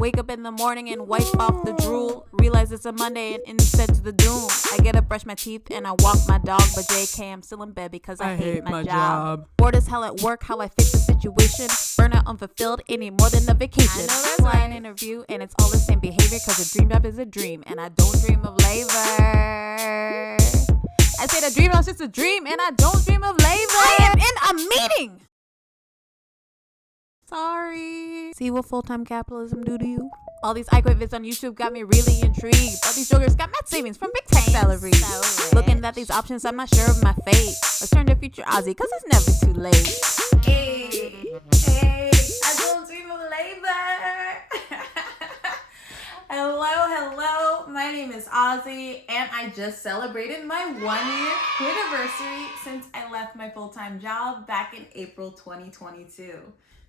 Wake up in the morning and wipe off the drool. Realize it's a Monday and instead to the doom. I get up, brush my teeth, and I walk my dog. But JK, I'm still in bed because I hate my job. Bored as hell at work, how I fix the situation. Burnout, unfulfilled, it ain't more than a vacation. I know that's right. An interview, and it's all the same behavior because a dream job is a dream, and I don't dream of labor. I say the dream job's just a dream, and I don't dream of labor. I am in a meeting. Sorry. See what full-time capitalism do to you? All these I Quit vids on YouTube got me really intrigued. All these jokers got mad savings from big tank salaries. So looking at these options, I'm not sure of my fate. Let's turn to future Aussie, cause it's never too late. Hey, I don't dream of labor. Hello, my name is Ozzy, and I just celebrated my 1-year anniversary since I left my full-time job back in April 2022.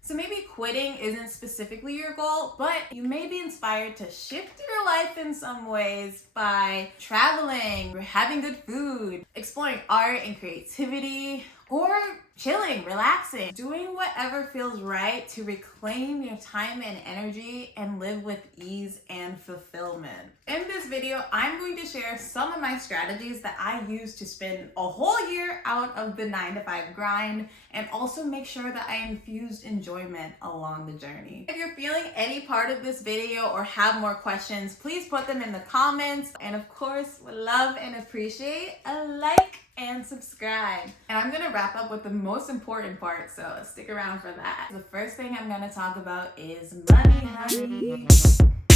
So maybe quitting isn't specifically your goal, but you may be inspired to shift your life in some ways by traveling, having good food, exploring art and creativity, or chilling, relaxing, doing whatever feels right to reclaim your time and energy and live with ease and fulfillment. In this video, I'm going to share some of my strategies that I use to spend a whole year out of the 9-to-5 grind and also make sure that I infused enjoyment along the journey. If you're feeling any part of this video or have more questions, please put them in the comments. And of course, would love and appreciate a like and subscribe. And I'm gonna wrap up with the most important part, so stick around for that. The first thing I'm gonna talk about is money, honey.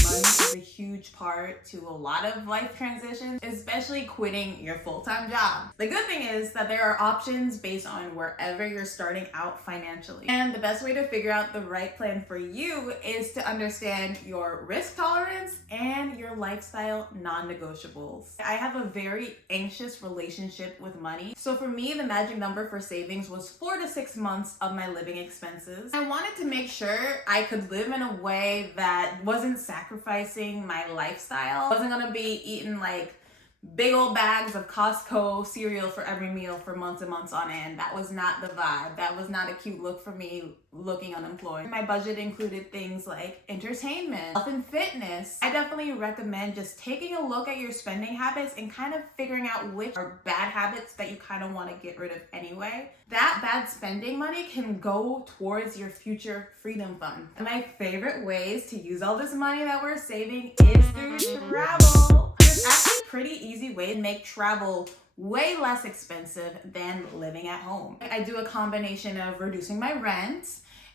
Money is a huge part to a lot of life transitions, especially quitting your full-time job. The good thing is that there are options based on wherever you're starting out financially. And the best way to figure out the right plan for you is to understand your risk tolerance and your lifestyle non-negotiables. I have a very anxious relationship with money. So for me, the magic number for savings was 4 to 6 months of my living expenses. I wanted to make sure I could live in a way that wasn't sacrificing my lifestyle. I wasn't gonna be eating like big old bags of Costco cereal for every meal for months and months on end. That was not the vibe. That was not a cute look for me looking unemployed. My budget included things like entertainment, health and fitness. I definitely recommend just taking a look at your spending habits and kind of figuring out which are bad habits that you kind of want to get rid of anyway. That bad spending money can go towards your future freedom fund. And my favorite ways to use all this money that we're saving is through travel. There's actually a pretty easy way to make travel way less expensive than living at home. I do a combination of reducing my rent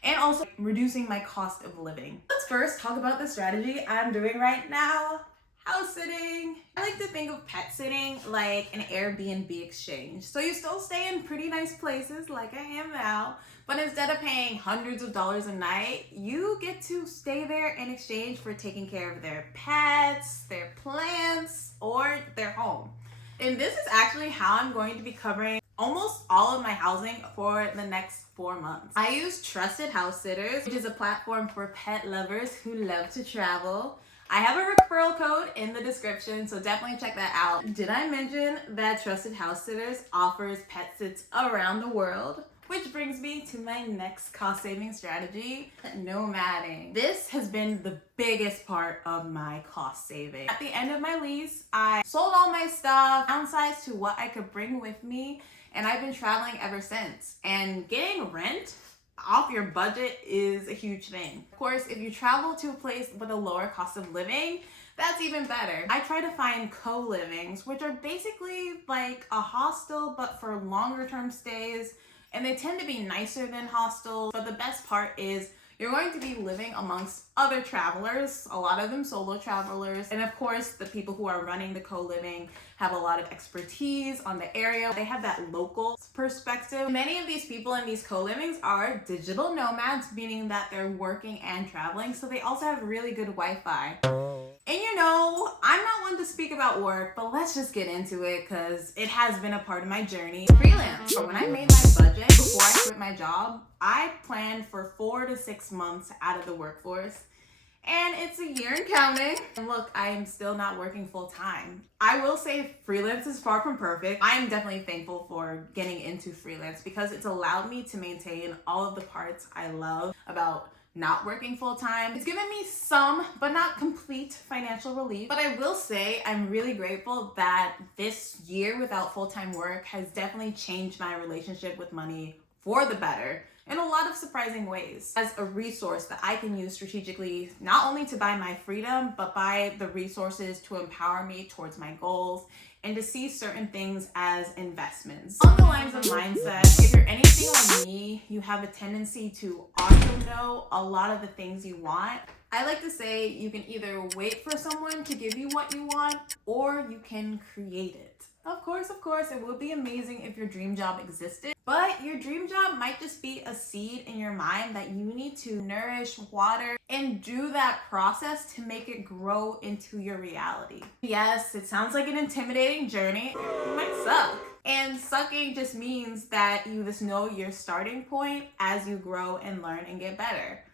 and also reducing my cost of living. Let's first talk about the strategy I'm doing right now. House sitting. I like to think of pet sitting like an Airbnb exchange. So you still stay in pretty nice places like I am now, but instead of paying hundreds of dollars a night, you get to stay there in exchange for taking care of their pets, their plants, or their home. And this is actually how I'm going to be covering almost all of my housing for the next 4 months. I use Trusted House Sitters, which is a platform for pet lovers who love to travel. I have a referral code in the description, so definitely check that out. Did I mention that Trusted House Sitters offers pet sits around the world? Which brings me to my next cost-saving strategy, nomading. This has been the biggest part of my cost saving. At the end of my lease, I sold all my stuff, downsized to what I could bring with me, and I've been traveling ever since. And getting rent off your budget is a huge thing. Of course, if you travel to a place with a lower cost of living, that's even better. I try to find co-livings, which are basically like a hostel, but for longer term stays. And they tend to be nicer than hostels, but the best part is you're going to be living amongst other travelers, a lot of them solo travelers. And of course, the people who are running the co-living have a lot of expertise on the area. They have that local perspective. Many of these people in these co-livings are digital nomads, meaning that they're working and traveling. So they also have really good Wi-Fi. And you know, I'm not one to speak about work, but let's just get into it because it has been a part of my journey. Freelance. So when I made my budget before I quit my job, I planned for 4 to 6 months out of the workforce. And it's a year and counting. And look, I am still not working full time. I will say freelance is far from perfect. I am definitely thankful for getting into freelance because it's allowed me to maintain all of the parts I love about not working full-time. It's given me some, but not complete financial relief. But I will say I'm really grateful that this year without full-time work has definitely changed my relationship with money for the better in a lot of surprising ways, as a resource that I can use strategically, not only to buy my freedom, but buy the resources to empower me towards my goals and to see certain things as investments. On the lines of mindset, if you're anything like me, you have a tendency to also know a lot of the things you want. I like to say you can either wait for someone to give you what you want, or you can create it. Of course, it would be amazing if your dream job existed, but your dream job might just be a seed in your mind that you need to nourish, water, and do that process to make it grow into your reality. Yes, it sounds like an intimidating journey. It might suck. And sucking just means that you just know your starting point as you grow and learn and get better.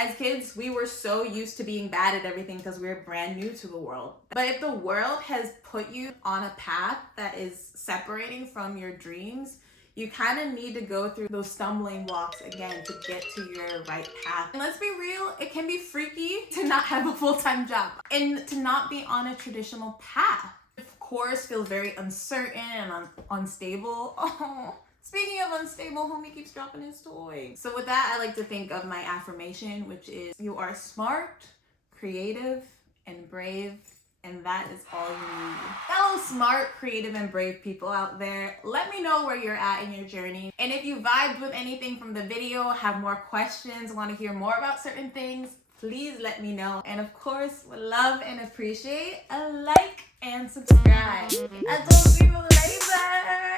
As kids, we were so used to being bad at everything because we were brand new to the world. But if the world has put you on a path that is separating from your dreams, you kind of need to go through those stumbling blocks again to get to your right path. And let's be real, it can be freaky to not have a full-time job and to not be on a traditional path. Of course, feels very uncertain and unstable. Oh. Speaking of unstable, homie keeps dropping his toy. So with that, I like to think of my affirmation, which is you are smart, creative, and brave, and that is all you need. Fellow smart, creative, and brave people out there, let me know where you're at in your journey. And if you vibed with anything from the video, have more questions, want to hear more about certain things, please let me know. And of course, would love and appreciate a like and subscribe. I don't see you later.